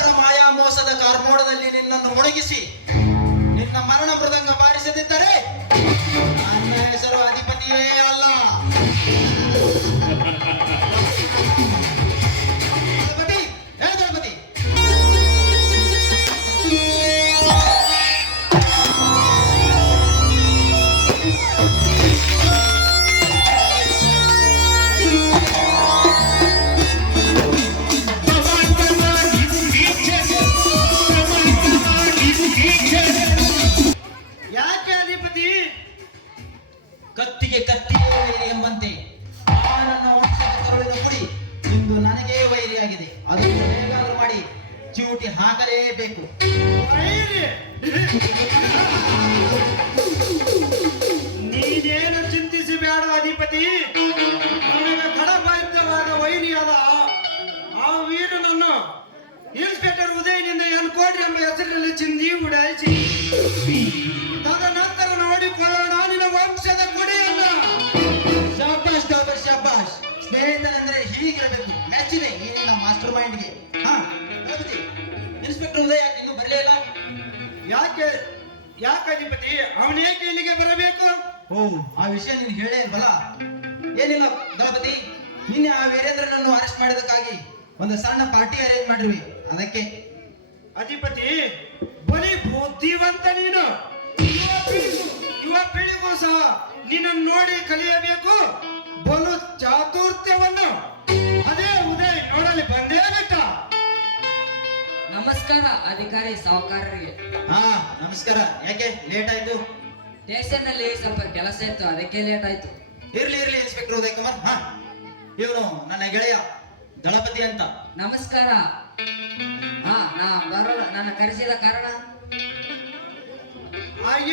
ಇಬ್ಬರ ಮಾಯಾ ಮೋಸದ ಕಾರ್ಮೋಡದಲ್ಲಿ ನಿನ್ನನ್ನು ಮುಳುಗಿಸಿ ನಿನ್ನ ಮರಣ ಮೃದಂಗ ಬಾರಿಸದಿದ್ದರೆ ನನ್ನ ಹೆಸರು ಅಧಿಪತಿಯೇ ಅಲ್ಲ. ದಳಪತಿ, ಹೇ ದಳಪತಿ, ಕತ್ತಿಗೆ ಕತ್ತಿಯೇ ವೈರಿ ಎಂಬಂತೆ ಆ ನನ್ನ ವಂಶದ ಕರುಳಿನ ಕುಡಿ ಇಂದು ನನಗೇ ವೈರಿಯಾಗಿದೆ. ಅದನ್ನು ಹೇಗಾದರೂ ಮಾಡಿ ಚೂಟಿ ಹಾಕಲೇಬೇಕು. ನೀನೇನು ಚಿಂತಿಸಬೇಡ ಅಧಿಪತಿ. ನನಗೆ ಕಡಬಾಧ್ಯವಾದ ವೈರಿಯಾದ ಆ ವೀರನನ್ನು ಇನ್ಸ್ಪೆಕ್ಟರ್ ಉದಯನಿಂದ ಎನ್ಕೋಡ್ರಿ ಎಂಬ ಹೆಸರಿನಲ್ಲಿ ಚಿಂದಿ ಉಡಾಯಿಸಿ ತದನಂತರ ನೋಡಿಕೊಳ್ಳೋಣ ನಿನ್ನ ವಂಶದ ಕುಡಿಯನ್ನ. ಶಾಬಾಷ್ ಶಾಬಾಷ್ ಶಾಬಾಷ್. ಸ್ನೇಹಿತನೆಂದರೆ ಹೀಗಿರಬೇಕು. ಮೆಚ್ಚಿದೆ ಈ ನಿನ್ನ ಮಾಸ್ಟರ್ ಮೈಂಡ್ಗೆ. ದಳಪತಿ, ಇನ್ಸ್ಪೆಕ್ಟರ್ ಉದಯ ಯಾಕೆ ಇನ್ನೂ ಬರಲೇ ಇಲ್ಲ? ಯಾಕೆ ಅಧಿಪತಿ? ಅವನೇಕೆ ಇಲ್ಲಿಗೆ ಬರಬೇಕು? ಆ ವಿಷಯ ನೀನು ಹೇಳೇ ಬಲ. ಏನಿಲ್ಲ ದಳಪತಿ, ನಿನ್ನೆ ಆ ವೀರೇಂದ್ರನನ್ನು ಅರೆಸ್ಟ್ ಮಾಡಿದಕ್ಕಾಗಿ ಒಂದು ಸಣ್ಣ ಪಾರ್ಟಿ ಅರೇಂಜ್ ಮಾಡಿರ್ವಿ, ಅದಕ್ಕೆ. ಅಧಿಪತಿ, ಬರೀ ಬುದ್ಧಿವಂತ ನೀನು. ಯುವ ಪೀಳಿಗೂ ಸಹ ನಿನ್ನನ್ನು ನೋಡಿ ಕಲಿಯಬೇಕು ಬಲು ಚಾತುರ್ಯವನ್ನು. ಅದೇ ಉದಯ್ ನೋಡಲಿ ಬಂದೇ ಬಿಟ್ಟ. ನಮಸ್ಕಾರ ಅಧಿಕಾರಿ ಸಾಹುಕಾರರಿಗೆ. ನಮಸ್ಕಾರ. ಯಾಕೆ ಲೇಟ್ ಆಯ್ತು? ಸ್ಟೇಷನ್ ನಲ್ಲಿ ಸ್ವಲ್ಪ ಕೆಲಸ ಇತ್ತು, ಅದಕ್ಕೆ ಲೇಟ್ ಆಯ್ತು. ಇರ್ಲಿ ಇರ್ಲಿ ಇನ್ಸ್ಪೆಕ್ಟರ್ ಉದಯ್ ಕುಮಾರ್. ಇವನು ನನ್ನ ಗೆಳೆಯ ದಳಪತಿ ಅಂತ. ನಮಸ್ಕಾರ. ನನ್ನ ಕರೆಸಿದ ಕಾರಣ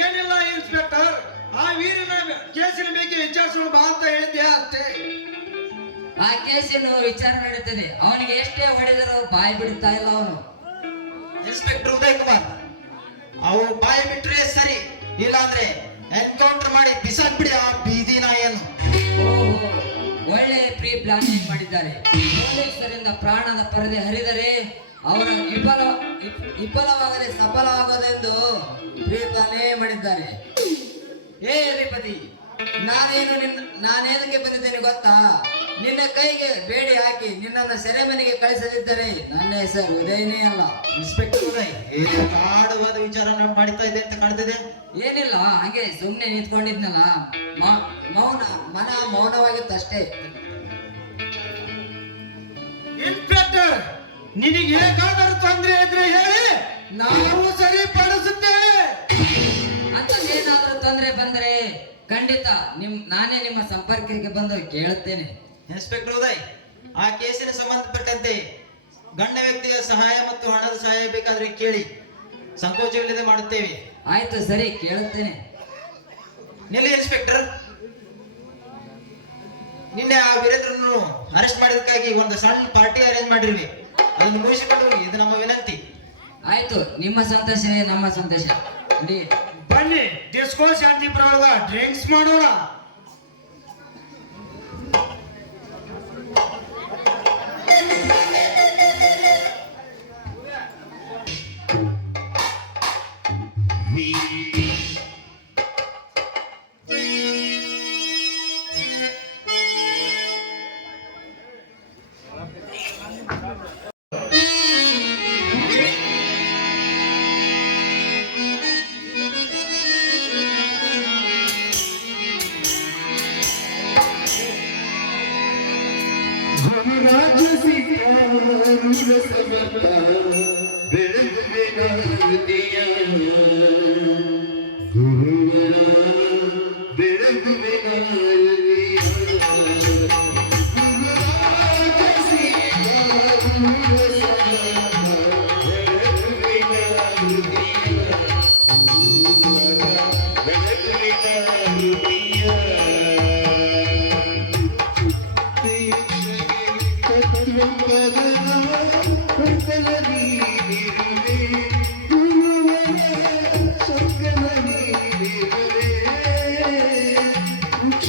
ಏನಿಲ್ಲ ಇನ್ಸ್ಪೆಕ್ಟರ್, ಆ ವೀರನ ಕೇಸಿನ ಬಗ್ಗೆ ವಿಚಾರಿಸೋಣ ಬಾ ಅಂತ ಹೇಳಿದ್ದೆ ಅಷ್ಟೇ. ಆ ಕೇಸಿನ ವಿಚಾರ ನಡೀತದೆ. ಅವನಿಗೆ ಎಷ್ಟೇ ಹೊಡೆದರೂ ಬಾಯಿ ಬಿಡುತ್ತಾ ಇಲ್ಲ ಅವನು. ಇನ್ಸ್ಪೆಕ್ಟರ್ ಉದಯ್ ಕುಮಾರ್, ಅವು ಬಾಯಿ ಬಿಟ್ರೆ ಸರಿ, ಇಲ್ಲಾಂದ್ರೆ ಎನ್ಕೌಂಟರ್ ಮಾಡಿ ಬಿಸಾಕ್ಬಿಡಿ ಆ ಬೀದಿ ನಾಯಿಯನ್ನು. ಓಹೋ, ಒಳ್ಳೆ ಪ್ರೀ ಪ್ಲಾನಿಂಗ್ ಮಾಡಿದ್ದಾರೆ. ಪೊಲೀಸರಿಂದ ಪ್ರಾಣದ ಪರದೆ ಹರಿದರೆ ಅವರ ವಿಫಲವಾಗದೆ ಸಫಲವಾಗದೆಂದು ಪ್ರೀ ಪ್ಲಾನೇ ಮಾಡಿದ್ದಾರೆ. ಏ ಅಧಿಪತಿ, ನಾನೇನಕ್ಕೆ ಬಂದಿದ್ದೇನೆ ಗೊತ್ತಾ? ನಿನ್ನ ಕೈಗೆ ಬೇಡಿ ಹಾಕಿ ನಿನ್ನನ್ನು ಸೆರೆಮನೆಗೆ ಕಳಿಸದಿದ್ದರೆ ನನ್ನ ಹೆಸರು ಉದಯನೇ ಅಲ್ಲ. ಇನ್ಸ್ಪೆಕ್ಟರ್ ಉದಯ್, ಏನು ಕಾಡುವಾದ ವಿಚಾರ ಮಾಡ್ತಾ ಇದೆ ಅಂತ ಕಾಣ್ತಿದೆ. ಏನಿಲ್ಲ, ಹಾಗೆ ಸುಮ್ಮನೆ ನಿಂತ್ಕೊಂಡಿದ್ನಲ್ಲ, ಮನ ಮೌನವಾಗಿತ್ತಷ್ಟೇ. ಇನ್ಸ್ಪೆಕ್ಟರ್, ನಿನಗೆ ಹೇಗಾದರೂ ತೊಂದರೆ ಇದ್ರೆ ಹೇಳಿ, ನಾವು ಸರಿಪಡಿಸುತ್ತೇವೆ. ಅಂತದೇನಾದ್ರೂ ತೊಂದರೆ ಬಂದರೆ ಖಂಡಿತ ನಾನೇ ನಿಮ್ಮ ಸಂಪರ್ಕಕ್ಕೆ ಬಂದು ಕೇಳುತ್ತೇನೆ. ಇನ್ಸ್ಪೆಕ್ಟರ್ ಉದಯ್, ಆ ಕೇಸಿನ ಸಂಬಂಧಪಟ್ಟಂತೆ ಗಂಡ ವ್ಯಕ್ತಿಯ ಸಹಾಯ ಮತ್ತು ಹಣದ ಸಹಾಯ ಬೇಕಾದ್ರೆ ಕೇಳಿ, ಸಂಕೋಚವಿಲ್ಲದೆ ಮಾಡುತ್ತೇವೆ. ಆಯ್ತು, ಸರಿ, ಕೇಳುತ್ತೇನೆ. ನಿಲ್ಲಿ ಇನ್ಸ್ಪೆಕ್ಟರ್, ನಿನ್ನೆ ಆ ವೀರೇಂದ್ರನನ್ನು ಅರೆಸ್ಟ್ ಮಾಡಿದಕ್ಕಾಗಿ ಒಂದು ಸಣ್ಣ ಪಾರ್ಟಿ ಅರೇಂಜ್ ಮಾಡಿರ್ವಿ, ಅದನ್ನು ಮುಗಿಸಿಕೊಂಡು ಹೋಗಿ, ಇದು ನಮ್ಮ ವಿನಂತಿ. ಆಯ್ತು, ನಿಮ್ಮ ಸಂತೋಷವೇ ನಮ್ಮ ಸಂತೋಷ. ಬನ್ನಿ, ಡಿಸ್ಕೋ ಶಾಂತಿಪುರ ಒಳಗ ಡ್ರಿಂಕ್ಸ್ ಮಾಡೋಣ. Thank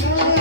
you.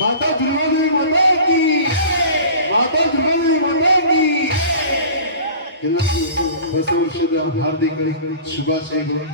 माता दुर्गादेवी माता की माता दुर्गादेवी माता की ಎಲ್ಲರಿಗೂ ಹೊಸ ವರ್ಷದ ಹಾರ್ದಿಕ ಶುಭಾಶಯಗಳು.